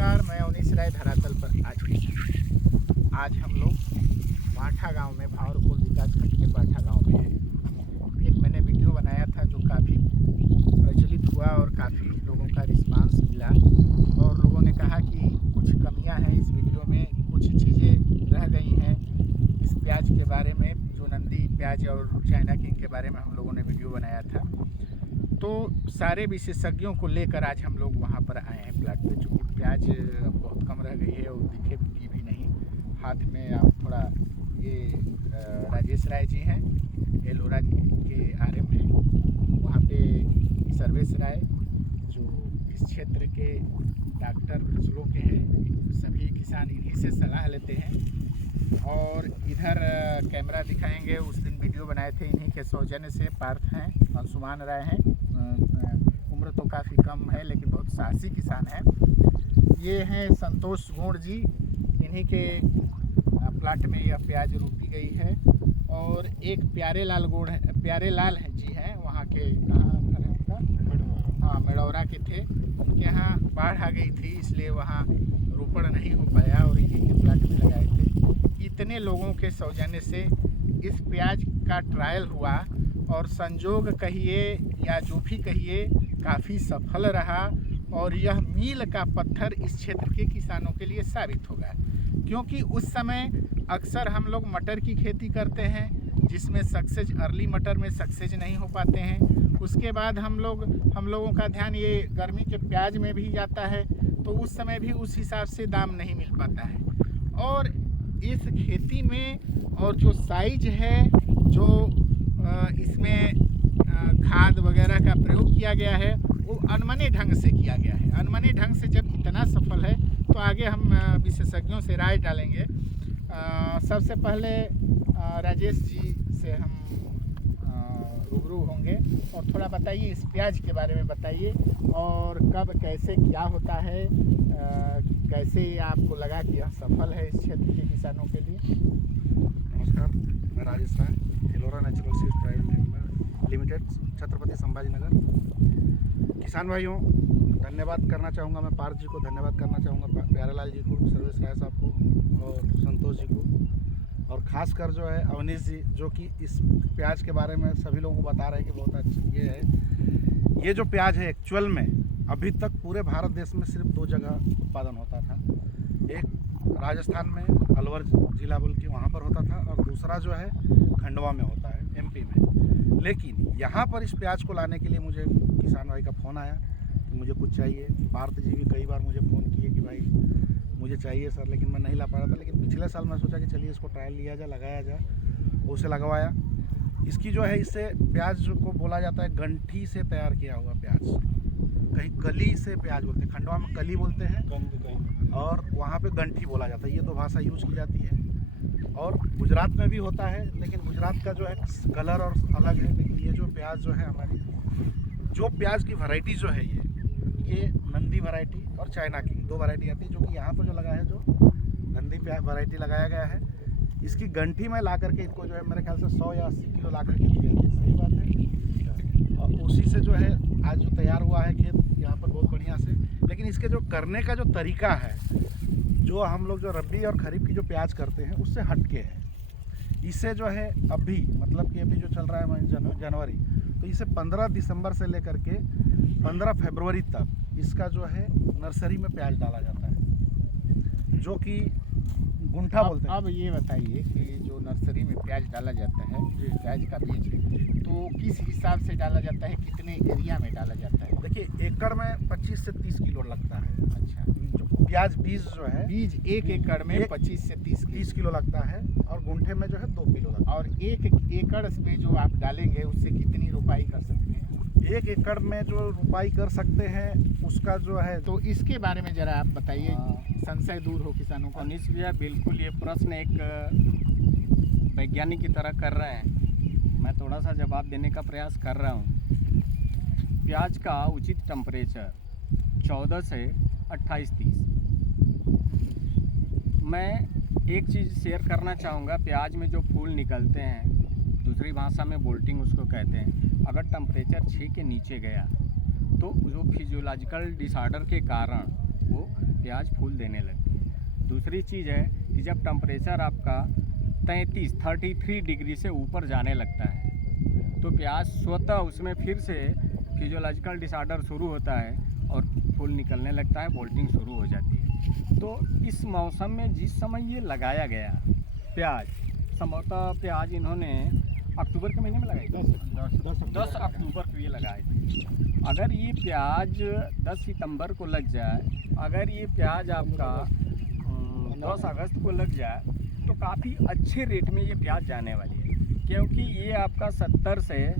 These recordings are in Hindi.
नमस्कार, मैं अवनीश राय धरातल पर आ चुके हैं। आज हम लोग बाठा गांव में, भावरकोल विकास खंड के बाठा गांव में हैं। एक मैंने वीडियो बनाया था जो काफ़ी प्रचलित हुआ और काफ़ी लोगों का रिस्पांस मिला और लोगों ने कहा कि कुछ कमियां हैं इस वीडियो में, कुछ चीज़ें रह गई हैं इस प्याज के बारे में, जो नंदी प्याज और चाइना किंग के बारे में हम लोगों ने वीडियो बनाया था। तो सारे विशेषज्ञों को लेकर आज हम लोग वहाँ पर आए हैं प्लाट पे। चूँकि प्याज अब बहुत कम रह गई है और दिखेगी भी नहीं। हाथ में आप थोड़ा ये राजेश राय जी हैं, एलोरा के आरएम हैं, वहाँ पे सर्वेश राय जो इस क्षेत्र के डॉक्टर फसलों के हैं, सभी किसान इन्हीं से सलाह लेते हैं। और इधर कैमरा दिखाएंगे, उस दिन वीडियो बनाए थे इन्हीं के सौजन्य से। पार्थ हैं, अंशुमान राय हैं, उम्र तो काफ़ी कम है लेकिन बहुत साहसी किसान हैं। ये हैं संतोष गुण जी, इन्हीं के प्लाट में यह प्याज रोपी गई है। और एक प्यारे लाल जी हैं, वहाँ के मेड़ौरा के थे। उनके यहाँ बाढ़ आ गई थी, इसलिए वहाँ रोपण नहीं हो पाया और इन्हीं के प्लाट में लगाए थे। इतने लोगों के सौजन्य से इस प्याज का ट्रायल हुआ और संजोग कहिए या जो भी कहिए काफ़ी सफल रहा और यह मील का पत्थर इस क्षेत्र के किसानों के लिए साबित होगा। क्योंकि उस समय अक्सर हम लोग मटर की खेती करते हैं जिसमें सक्सेज, अर्ली मटर में सक्सेज नहीं हो पाते हैं। उसके बाद हम लोगों का ध्यान ये गर्मी के प्याज में भी जाता है, तो उस समय भी उस हिसाब से दाम नहीं मिल पाता है। और इस खेती में और जो साइज है, जो इसमें खाद वगैरह का प्रयोग किया गया है, वो अनमने ढंग से किया गया है। अनमने ढंग से जब इतना सफल है तो आगे हम विशेषज्ञों से राय डालेंगे। सबसे पहले राजेश जी से हम रूबरू होंगे और थोड़ा बताइए इस प्याज के बारे में बताइए, और कब कैसे क्या होता है, कैसे आपको लगा कि यह सफल है इस क्षेत्र के किसानों के लिए। नमस्कार, मैं Rajesh Rai, Ellora natural seeds private limited, Chhatrapati Sambhaji Nagar. किसान भाइयों, धन्यवाद करना चाहूँगा। मैं पार्थ जी को धन्यवाद करना चाहूँगा, प्यारेलाल जी को, सर्वेश राय साहब को और संतोष जी को, और ख़ासकर जो है अवनीश जी, जो कि इस प्याज के बारे में सभी लोगों को बता रहे हैं कि बहुत अच्छा ये है। ये जो प्याज है एक्चुअल में अभी तक पूरे भारत देश में सिर्फ 2 जगह उत्पादन होता था। एक राजस्थान में अलवर जिला बोल के वहाँ पर होता था, और दूसरा जो है खंडवा में होता है, एमपी में। लेकिन यहाँ पर इस प्याज को लाने के लिए मुझे किसान भाई का फ़ोन आया कि मुझे कुछ चाहिए। पार्थ जी भी कई बार मुझे फ़ोन किए कि भाई मुझे चाहिए सर, लेकिन मैं नहीं ला पा रहा था। लेकिन पिछले साल मैं सोचा कि चलिए इसको ट्रायल लिया जाए, लगाया जाए, उसे लगवाया। इसकी जो है, इससे प्याज को बोला जाता है गंठी से तैयार किया हुआ प्याज, कहीं कली से प्याज बोलते हैं, खंडवा में कली बोलते हैं और वहाँ पे गंठी बोला जाता है। ये 2 भाषा यूज की जाती है। और गुजरात में भी होता है, लेकिन गुजरात का जो है कलर और अलग है। लेकिन ये जो प्याज जो है हमारी, जो प्याज की वैरायटी जो है, ये नंदी वैरायटी और चाइना किंग 2 वैरायटी आती है। जो कि यहाँ पर जो लगा है, जो नंदी प्याज वैरायटी लगाया गया है, इसकी गंठी में ला करके इसको जो है मेरे ख्याल से 100 या 80 किलो ला करके दी जाती है। सही बात है। और उसी से जो है आज जो तैयार हुआ है खेत यहाँ पर बहुत बढ़िया से। लेकिन इसके जो करने का जो तरीका है, जो हम लोग जो रबी और खरीफ की जो प्याज करते हैं उससे हटके है। इसे जो है अभी, मतलब कि अभी जो चल रहा है जनवरी, तो इसे 15 दिसंबर से लेकर के 15 फरवरी तक इसका जो है नर्सरी में प्याज डाला जाता है, जो कि गुंठा बोलते हैं। अब ये बताइए कि जो नर्सरी में प्याज डाला जाता है, प्याज का बीज, तो किस हिसाब से डाला जाता है, कितने एरिया में डाला जाता है? देखिए, एकड़ में 25 से 30 किलो लगता है। अच्छा, जो प्याज बीज जो है, बीज 1 एकड़ में 25 से 30 किलो लगता है, और गुंठे में जो है 2 किलो लगता है। और 1 एकड़ में जो आप डालेंगे उससे कितनी रुपाई कर सकते हैं? 1 एकड़ में जो रुपाई कर सकते हैं उसका जो है, तो इसके बारे में ज़रा आप बताइए, संशय दूर हो किसानों का। अवनीश भैया, बिल्कुल ये प्रश्न एक वैज्ञानिक की तरह कर रहे हैं। मैं थोड़ा सा जवाब देने का प्रयास कर रहा हूँ। प्याज का उचित टेम्परेचर 14 से 28-30। मैं एक चीज़ शेयर करना चाहूँगा। प्याज में जो फूल निकलते हैं, दूसरी भाषा में बोल्टिंग उसको कहते हैं, अगर टेम्परेचर 6 के नीचे गया तो जो फिजियोलॉजिकल डिसऑर्डर के कारण वो प्याज फूल देने लगती है। दूसरी चीज़ है कि जब टेम्परेचर आपका 33 डिग्री से ऊपर जाने लगता है तो प्याज स्वतः उसमें फिर से फिजियोलॉजिकल डिसऑर्डर शुरू होता है और फूल निकलने लगता है, बोल्टिंग शुरू हो जाती है। तो इस मौसम में जिस समय ये लगाया गया प्याज, संभवतः प्याज इन्होंने अक्टूबर के महीने में लगाई थी, 10 अक्टूबर को ये लगाए थे। अगर ये प्याज 10 सितंबर को लग जाए, अगर ये प्याज आपका 10 अगस्त को लग जाए तो काफ़ी अच्छे रेट में ये प्याज जाने वाली है, क्योंकि ये आपका 70 से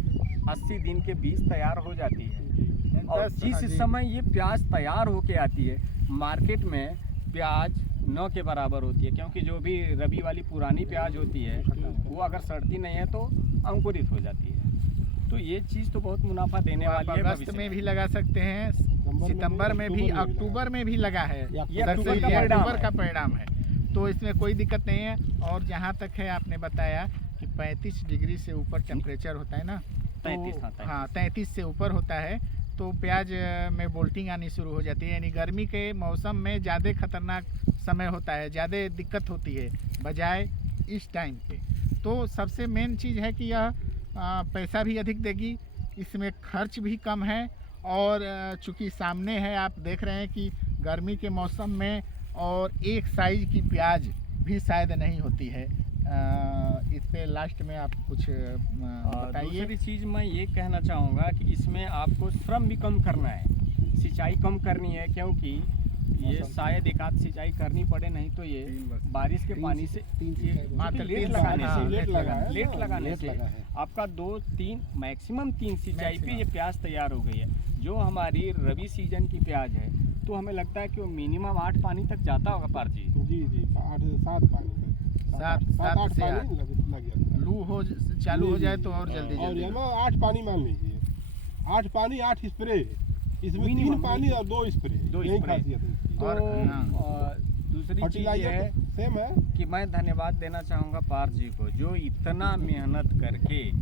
80 दिन के बीच तैयार हो जाती है। और जिस समय ये प्याज तैयार होके आती है मार्केट में प्याज 9 के बराबर होती है, क्योंकि जो भी रबी वाली पुरानी प्याज होती है वो अगर सड़ती नहीं है तो अंकुरित हो जाती है। तो ये चीज़ तो बहुत मुनाफा देने वाली है। अगस्त में भी लगा सकते हैं, सितंबर में भी, अक्टूबर में भी लगा है। ये अक्टूबर का परिणाम है, तो इसमें कोई दिक्कत नहीं है। और जहाँ तक है आपने बताया कि 35 डिग्री से ऊपर टेम्परेचर होता है ना, 33 से ऊपर होता है तो प्याज में बोल्टिंग आनी शुरू हो जाती है। यानी गर्मी के मौसम में ज़्यादा खतरनाक समय होता है, ज़्यादा दिक्कत होती है बजाय इस टाइम पे। तो सबसे मेन चीज़ है कि यह पैसा भी अधिक देगी, इसमें खर्च भी कम है। और चूँकि सामने है, आप देख रहे हैं कि गर्मी के मौसम में और एक साइज की प्याज भी शायद नहीं होती है। इस पे लास्ट में आप कुछ बताइए। दूसरी चीज़ मैं ये कहना चाहूँगा कि इसमें आपको श्रम भी कम करना है, सिंचाई कम करनी है, क्योंकि ये शायद एक आध सिंचाई करनी पड़े, नहीं तो ये बारिश के पानी से लेट लगाने से आपका 2-3 मैक्सिमम 3 सिंचाई पे ये प्याज तैयार हो गई है। जो हमारी रबी सीजन की प्याज है तो हमें लगता है कि वो मिनिमम 8 पानी तक जाता होगा पार जी। जी 7 पानी, 7-8 पानी लग जाता है। लू हो चालू हो जाए तो और जल्दी और जल्दी। ये 8 पानी मान लीजिए, 8 पानी 8 स्प्रे, इसमें 3 पानी और 2 स्प्रे, यही खासियत है इसकी। और दूसरी चीज़ है सेम है कि मैं धन्यवाद देना चाहूँगा पार जी को, जो इतना मेहनत करके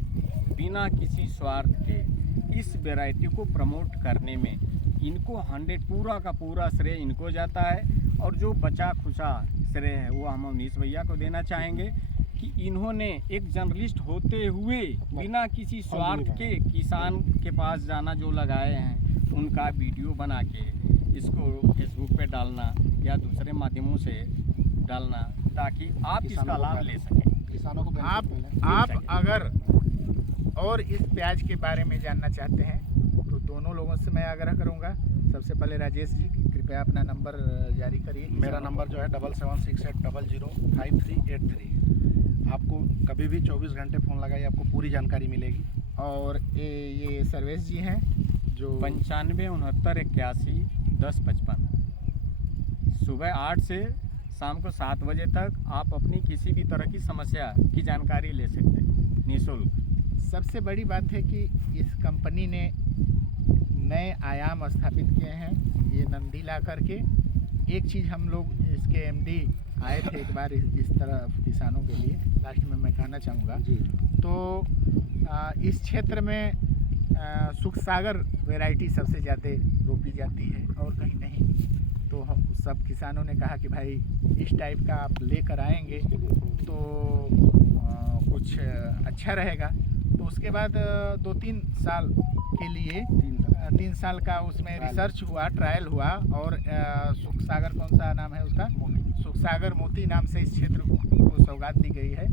बिना किसी स्वार्थ के इस वैरायटी को प्रमोट करने में इनको 100 पूरा का पूरा श्रेय इनको जाता है। और जो बचा खुचा श्रेय है वो हम अवनीश भैया को देना चाहेंगे कि इन्होंने एक जर्नलिस्ट होते हुए बिना किसी स्वार्थ के किसान के पास जाना, जो लगाए हैं उनका वीडियो बना के इसको फेसबुक पे डालना या दूसरे माध्यमों से डालना, ताकि आप इसका लाभ ले सकें। किसानों को आप अगर और इस प्याज के बारे में जानना चाहते हैं तो दोनों लोगों से मैं आग्रह करूंगा। सबसे पहले राजेश जी कृपया अपना नंबर जारी करिए। मेरा नंबर जो है 7768000383। आपको कभी भी 24 घंटे फ़ोन लगाइए, आपको पूरी जानकारी मिलेगी। और ये सर्वेश जी हैं जो 9569811055 सुबह 8 से शाम को 7 बजे तक आप अपनी किसी भी तरह की समस्या की जानकारी ले सकते हैं निःशुल्क। सबसे बड़ी बात है कि इस कंपनी ने नए आयाम स्थापित किए हैं, ये नंदी ला करके। एक चीज़ हम लोग इसके एमडी आए थे एक बार इस तरह किसानों के लिए, लास्ट में मैं कहना चाहूँगा तो इस क्षेत्र में सुखसागर वैरायटी सबसे ज़्यादा रोपी जाती है और कहीं नहीं। तो सब किसानों ने कहा कि भाई इस टाइप का आप लेकर आएंगे तो कुछ अच्छा रहेगा। तो उसके बाद 2-3 साल के लिए 3 साल का उसमें रिसर्च हुआ, ट्रायल हुआ और सुखसागर, कौन सा नाम है उसका, सुखसागर मोती नाम से इस क्षेत्र को सौगात दी गई है।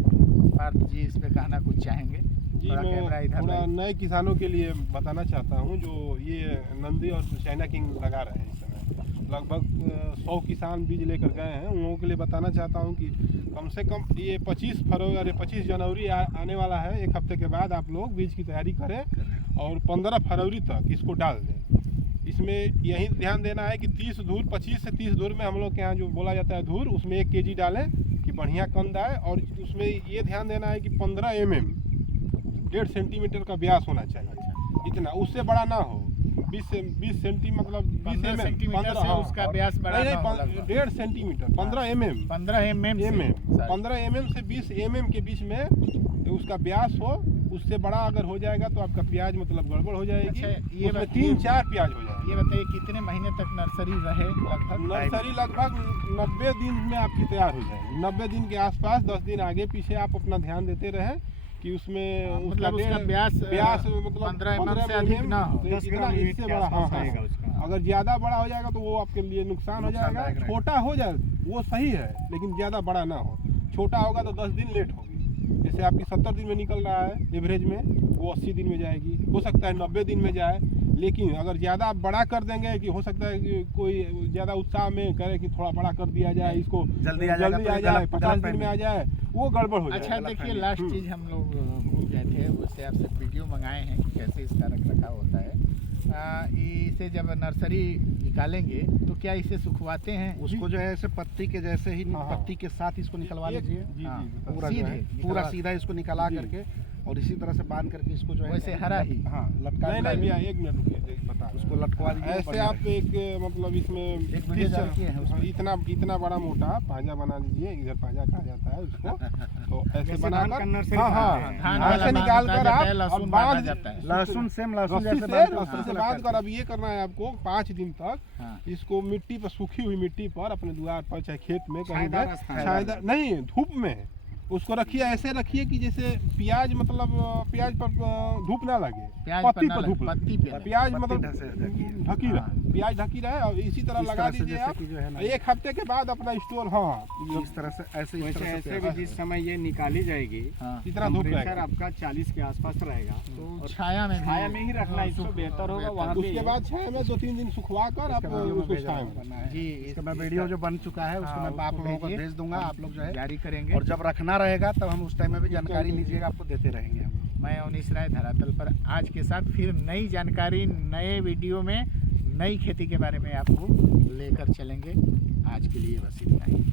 पार्थ जी इस पे कहना कुछ चाहेंगे? जी, मैं थोड़ा नए किसानों के लिए बताना चाहता हूँ जो ये नंदी और चाइना किंग लगा रहे हैं। इस समय लगभग 100 किसान बीज लेकर गए हैं। उन लोगों के लिए बताना चाहता हूँ कि कम से कम ये 25 जनवरी आने वाला है, एक हफ्ते के बाद आप लोग बीज की तैयारी करें और 15 फरवरी तक इसको डाल दें। इसमें यही ध्यान देना है कि 30 धूर, 25 से 30 धूर में हम लोग के यहाँ जो बोला जाता है धूर, उसमें 1 kg डालें कि बढ़िया कंद आए। और उसमें ये ध्यान देना है कि 15 mm 1.5 सेंटीमीटर का व्यास होना चाहिए, इतना, उससे बड़ा ना हो। 20 सेंटी मतलब 20 सेंटीमीटर से उसका व्यास बड़ा ना हो, 1.5 सेंटीमीटर 15 mm 15 mm से 20 mm के बीच में उसका व्यास हो, उससे बड़ा अगर हो जाएगा तो आपका प्याज मतलब गड़बड़ हो जाएगी। अच्छा, ये उसमें बात- 3-4 प्याज हो जाएगा। ये बताइए कितने महीने तक नर्सरी रहे लगभग? नर्सरी लगभग 90 दिन में आपकी तैयार हो जाएगी। 90 दिन के आसपास, 10 दिन आगे पीछे आप अपना ध्यान देते रहें कि उसमें मतलब उसका ब्यास मतलब 15 mm से अधिक ना हो। 10 इतना ग्राम इससे बड़ा, हाँ, हाँ। आएगा उसका। अगर ज़्यादा बड़ा हो जाएगा तो वो आपके लिए नुकसान हो जाएगा। नुकसानदायक रहेगा। छोटा हो जाए वो सही है, लेकिन ज़्यादा बड़ा ना हो। छोटा होगा तो 10 दिन लेट होगी। जैसे आपकी 70 दिन में निकल रहा है एवरेज में, वो 80 दिन में जाएगी। हो सकता है 90 दिन में जाए, लेकिन अगर ज़्यादा आप बड़ा कर देंगे कि हो सकता है कि कोई ज़्यादा उत्साह में करे कि थोड़ा बड़ा कर दिया जाए, इसको जल्दी आ जाएगा तो जाए, गलत 50 दिन में आ जाए, वो गड़बड़ हो अच्छा जाएगा। देखिए, लास्ट चीज़ हम लोग भूल गए थे, उससे आपसे वीडियो मंगाए हैं कि कैसे इसका रख रखाव होता है। इसे जब नर्सरी निकालेंगे तो क्या इसे सुखवाते हैं? उसको जो है ऐसे पत्ती के जैसे ही हाँ, हाँ। पत्ती के साथ इसको निकलवा लीजिए। जी, हाँ, जी, पूरा जो है सीधे पूरा निकलवा- सीधा इसको निकाला जी। करके और इसी तरह से बांध करके इसको जो है वैसे हरा ही? हाँ लटका नहीं नहीं दीजिए। भैया, 1 मिनट रुकिए, बता रहे हैं। उसको लटकवा दीजिए, ऐसे बढ़िया आप एक मतलब इसमें एक वीडियो डाल किए हैं उसमें। इतना बड़ा मोटा पांजा बना लीजिए, इधर पांजा कहा जाता है उसको। तो ऐसे जैसे बनाकर धान का नर्सरी हाँ बनाते हाँ हैं। धान ऐसे वाला निकाल बांधा कर जाता है, आप लहसुन अब बांधा बांध जाता है। लहसुन सेम लहसुन रस्सी जैसे से बांधते हैं, रस्सी से हाँ, बांध कर अब ये करना है आपको 5 दिन तक। हाँ। इसको मिट्टी पर, सूखी हुई मिट्टी पर, अपने द्वार पर चाहे खेत में कहीं छायादार भी, स्थान। छायादार नहीं, धूप में उसको रखिए। ऐसे रखिए कि जैसे प्याज मतलब प्याज पर धूप ना लगे, प्याज पर पत्ती ना पर लगे, धूप लगे। पत्ती पे लगे। प्याज पत्ती मतलब ढकी हाँ। रहे, प्याज ढकी रहे और इसी तरह इस लगा तरह से दीजिए जैसे आप। कि जो है ना 1 हफ्ते के बाद अपना स्टोर, हाँ इस तरह से ऐसे इस वैसे तरह ऐसे से भी जिस समय ये निकाली जाएगी, हाँ। इतना धूप टेम्परेचर रहेगा। आपका 40 के आसपास रहेगा। तो छाया में छाया में ही रखना इसको बेहतर होगा। वहाँ पे उसके बाद छाया में 2-3 दिन सुखवा कर आप इसका वीडियो मैं उसको भेज छाया दूंगा। में। जी, इसका मैं वीडियो जो बन चुका है उसको हाँ, मैं आप उसको लोगों को भेजिए। भेज दूंगा। आप लोग जो है जारी करेंगे। और जब रखना रहेगा तब हम उस टाइम में भी जानकारी लीजिएगा, आपको देते रहेंगे हम। मैं अवनीश राय धरातल पर आज के साथ फिर नई जानकारी नए वीडियो में नई खेती के बारे में आपको लेकर चलेंगे। आज के लिए बस इतना ही।